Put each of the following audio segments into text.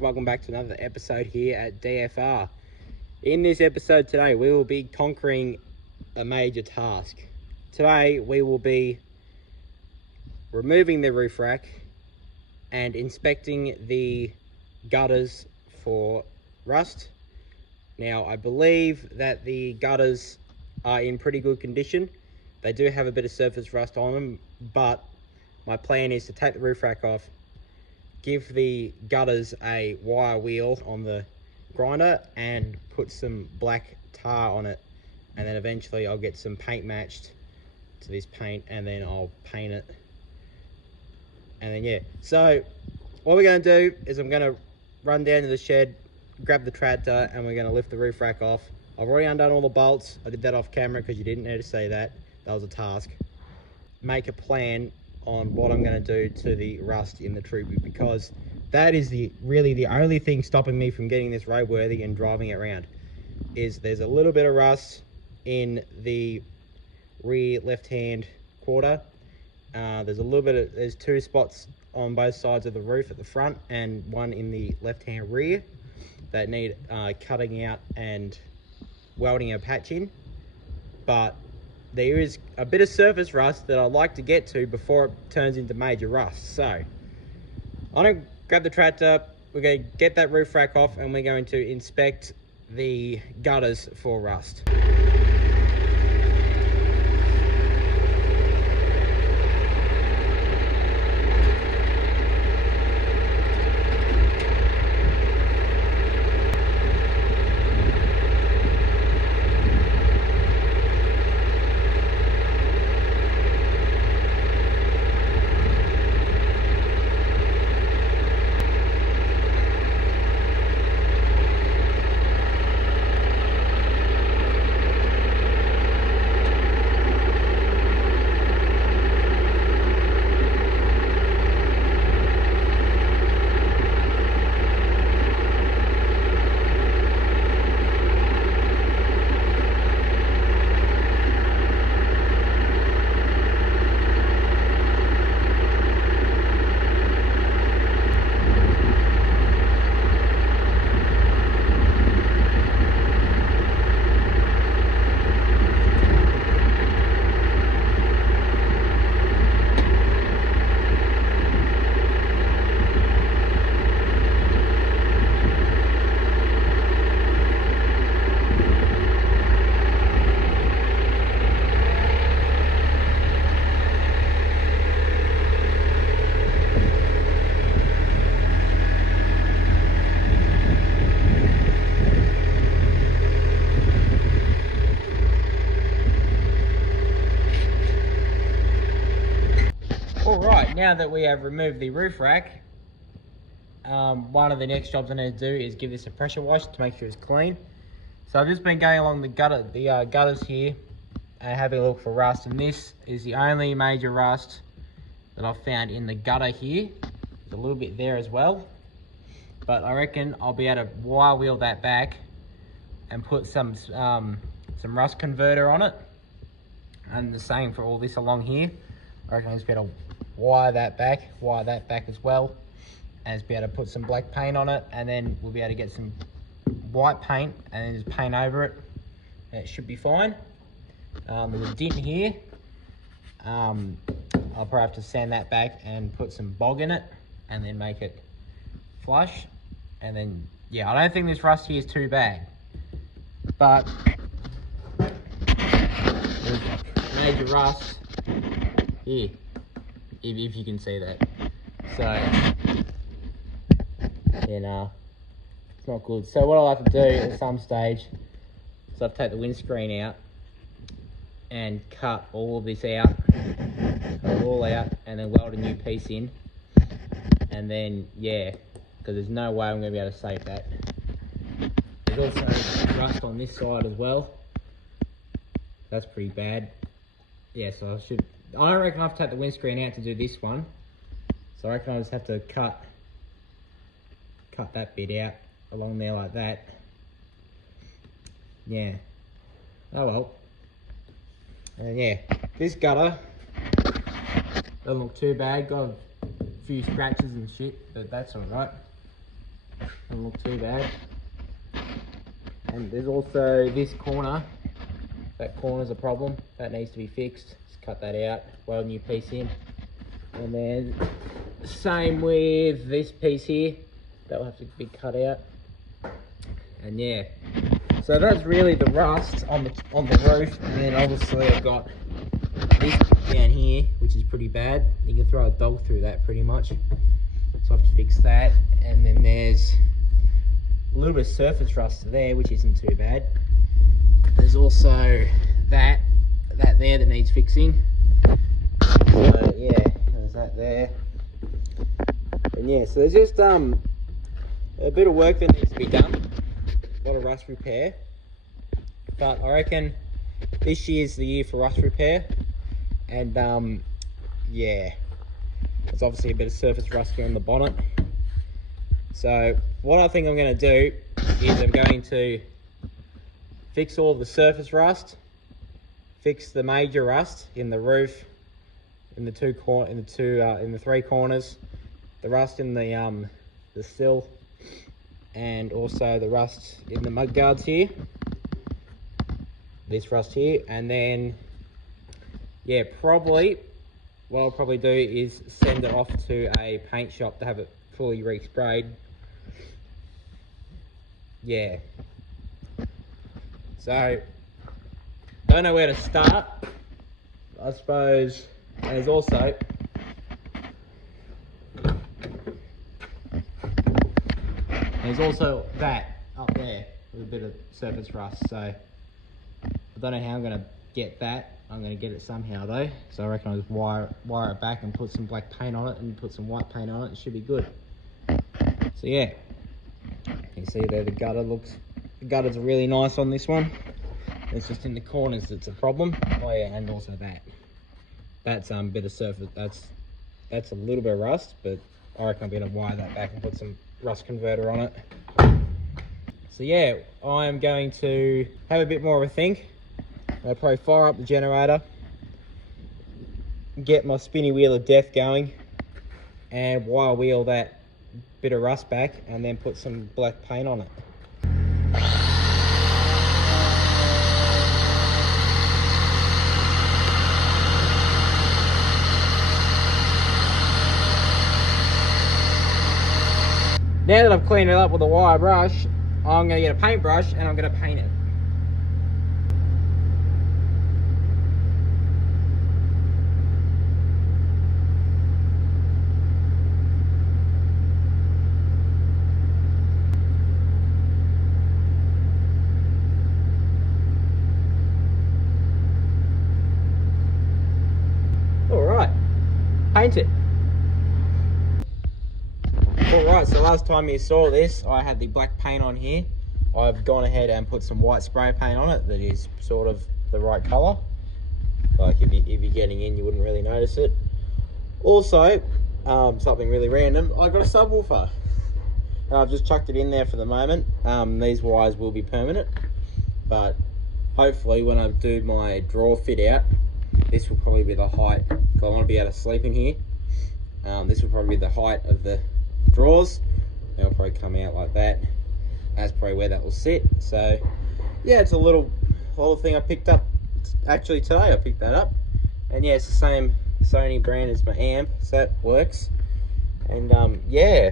Welcome back to another episode here at DFR. In this episode today, we will be conquering a major task. Today, we will be removing the roof rack and inspecting the gutters for rust. Now, I believe that the gutters are in pretty good condition. They do have a bit of surface rust on them, but my plan is to take the roof rack off, give the gutters a wire wheel on the grinder and put some black tar on it, and then eventually I'll get some paint matched to this paint and then I'll paint it. And then yeah, so what we're going to do is I'm going to run down to the shed, grab the tractor, and we're going to lift the roof rack off. I've already undone all the bolts. I did that off camera because you didn't need to see that. That was a task. Make a plan on what I'm going to do to the rust in the Troopy, because that is really the only thing stopping me from getting this roadworthy and driving it around. Is there's a little bit of rust in the rear left-hand quarter. There's two spots on both sides of the roof at the front and one in the left-hand rear that need cutting out and welding a patch in. But there is a bit of surface rust that I'd like to get to before it turns into major rust. So I'm going to grab the tractor, we're going to get that roof rack off, and we're going to inspect the gutters for rust. Alright, now that we have removed the roof rack, one of the next jobs I need to do is give this a pressure wash to make sure it's clean. So I've just been going along the gutters here and having a look for rust, and this is the only major rust that I've found in the gutter here. There's a little bit there as well, but I reckon I'll be able to wire wheel that back and put some rust converter on it, and the same for all this along here. I reckon I'll just be able to wire that back as well, and just be able to put some black paint on it, and then we'll be able to get some white paint and then just paint over it, and it should be fine. There's a dent here. I'll probably have to sand that back and put some bog in it and then make it flush, and then yeah, I don't think this rust here is too bad, but there's major rust here, if you can see that. So you know, it's not good. So what I'll have to do at some stage is I'll take the windscreen out and cut all of this out, cut it all out, and then weld a new piece in, and then yeah, because there's no way I'm going to be able to save that. There's also rust on this side as well. That's pretty bad. Yeah, so I don't reckon I have to take the windscreen out to do this one. So I reckon I just have to cut that bit out along there like that. Yeah. Oh well. Yeah, this gutter doesn't look too bad. Got a few scratches and shit, but that's alright. Doesn't look too bad. And there's also this corner. That corner's a problem. That needs to be fixed. Just cut that out, weld a new piece in. And then same with this piece here. That'll have to be cut out. And yeah. So that's really the rust on the roof. And then obviously I've got this down here, which is pretty bad. You can throw a dog through that pretty much. So I have to fix that. And then there's a little bit of surface rust there, which isn't too bad. There's also that there that needs fixing. So yeah, there's that there. And yeah, so there's just a bit of work that needs to be done. A lot of rust repair. But I reckon this year's the year for rust repair. And yeah, there's obviously a bit of surface rust here on the bonnet. So what I think I'm going to do is I'm going to fix all the surface rust, fix the major rust in the roof, in the three corners, the rust in the sill, and also the rust in the mud guards here. This rust here, and then yeah, probably what I'll probably do is send it off to a paint shop to have it fully re-sprayed. Yeah. So, don't know where to start. I suppose there's also that up there with a bit of surface rust. So I don't know how I'm going to get that. I'm going to get it somehow though. So I reckon I'll just wire it back and put some black paint on it and put some white paint on it. It should be good. So yeah, you can see there the gutters are really nice on this one. It's just in the corners that's a problem. Oh yeah, and also that's a bit of surface. That's a little bit of rust, but I reckon I'm going to wire that back and put some rust converter on it. So yeah, I'm going to have a bit more of a think. I'll probably fire up the generator, get my spinny wheel of death going, and wire wheel that bit of rust back, and then put some black paint on it. Now that I've cleaned it up with a wire brush, I'm going to get a paintbrush and I'm going to paint it. Alright, paint it. Alright, so last time you saw this, I had the black paint on here. I've gone ahead and put some white spray paint on it that is sort of the right colour. Like if you're getting in, you wouldn't really notice it. Also, something really random, I got a subwoofer. I've just chucked it in there for the moment. These wires will be permanent, but hopefully when I do my drawer fit out, this will probably be the height, because I want to be able to sleep in here. This will probably be the height of the drawers. They'll probably come out like that. That's probably where that will sit. So yeah, it's a little thing I picked up actually today. I picked that up, and yeah, it's the same Sony brand as my amp, so that works. And yeah,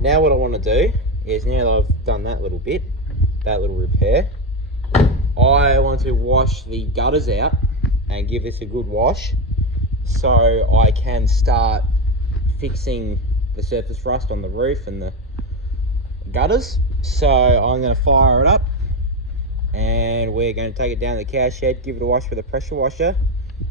now what I want to do is, now that I've done that little bit, that little repair, I want to wash the gutters out and give this a good wash, so I can start fixing the surface rust on the roof and the gutters. So I'm going to fire it up, and we're going to take it down to the cow shed, give it a wash with a pressure washer,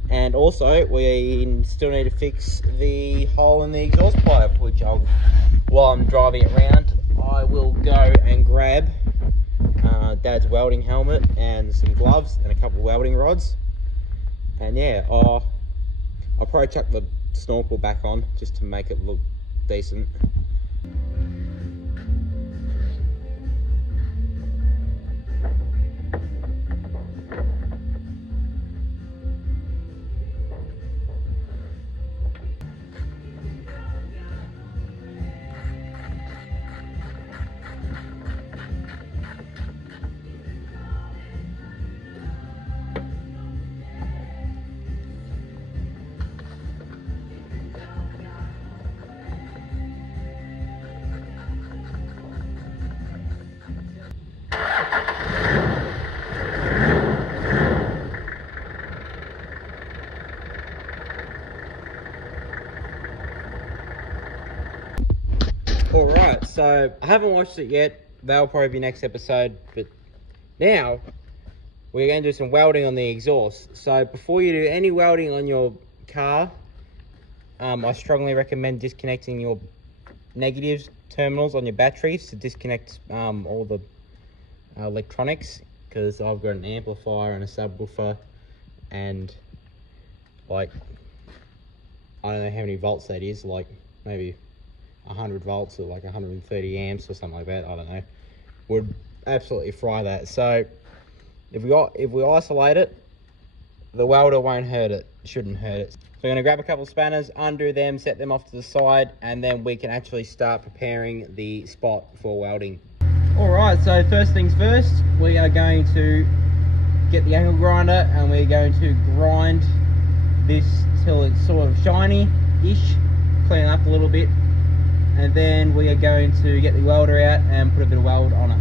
and also we still need to fix the hole in the exhaust pipe, which while I'm driving it around, I will go and grab Dad's welding helmet and some gloves and a couple of welding rods. And yeah, I'll probably chuck the snorkel back on just to make it look decent. so I haven't watched it yet. That'll probably be next episode. But now we're going to do some welding on the exhaust. So before you do any welding on your car, I strongly recommend disconnecting your negatives terminals on your batteries to disconnect all the electronics, because I've got an amplifier and a subwoofer and like I don't know how many volts that is, like maybe 100 volts or like 130 amps or something like that, I don't know, would absolutely fry that. So if we isolate it, the welder won't hurt it, shouldn't hurt it. So we're going to grab a couple of spanners, undo them, set them off to the side, and then we can actually start preparing the spot for welding. Alright, so first things first, we are going to get the angle grinder and we're going to grind this till it's sort of shiny-ish, clean it up a little bit, and then we are going to get the welder out and put a bit of weld on it.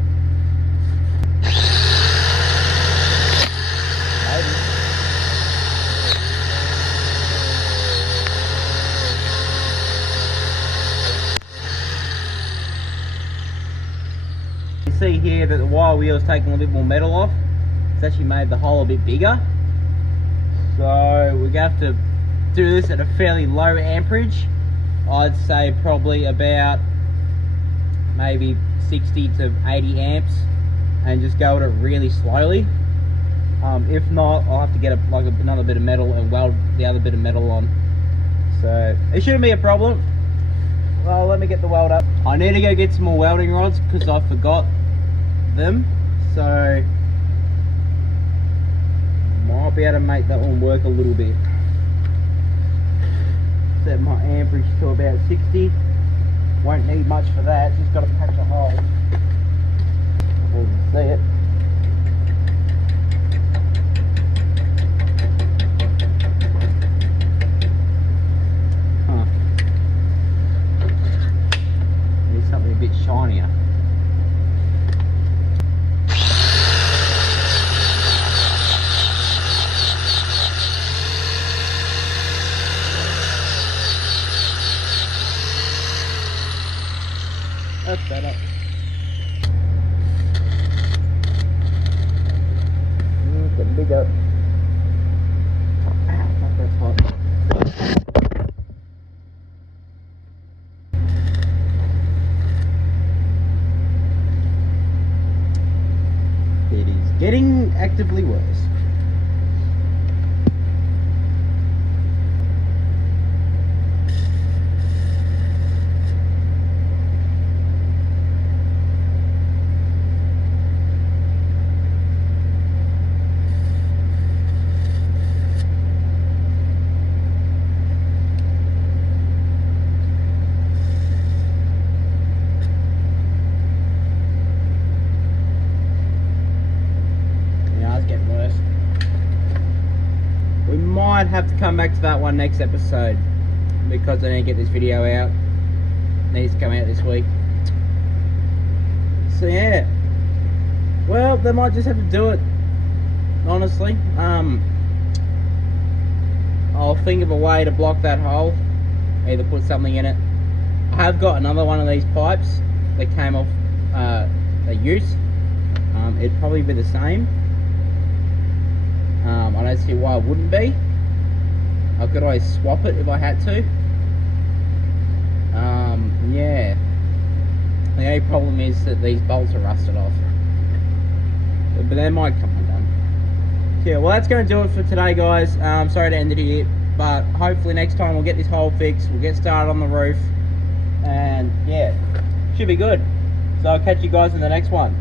See here that the wire wheel is taking a little bit more metal off. It's actually made the hole a bit bigger, so we're gonna have to do this at a fairly low amperage. I'd say probably about maybe 60 to 80 amps, and just go at it really slowly. If not, I'll have to get another bit of metal and weld the other bit of metal on. So it shouldn't be a problem. Well, let me get the weld up. I need to go get some more welding rods because I forgot them, so might be able to make that one work a little bit. Set my amperage to about 60. Won't need much for that, just got to patch a hole. You can see it. Need something a bit shinier. That's better. Getting bigger. That's hot. It is getting actively worse. Might have to come back to that one next episode because I need to get this video out. It needs to come out this week. So yeah, well, they might just have to do it, honestly. I'll think of a way to block that hole, either put something in it. I have got another one of these pipes that came off a use. It'd probably be the same. I don't see why it wouldn't be. I could always swap it if I had to. Yeah. The only problem is that these bolts are rusted off. But they might come undone. So yeah, well, that's going to do it for today, guys. Sorry to end it here, but hopefully next time we'll get this hole fixed. We'll get started on the roof. And yeah, should be good. So I'll catch you guys in the next one.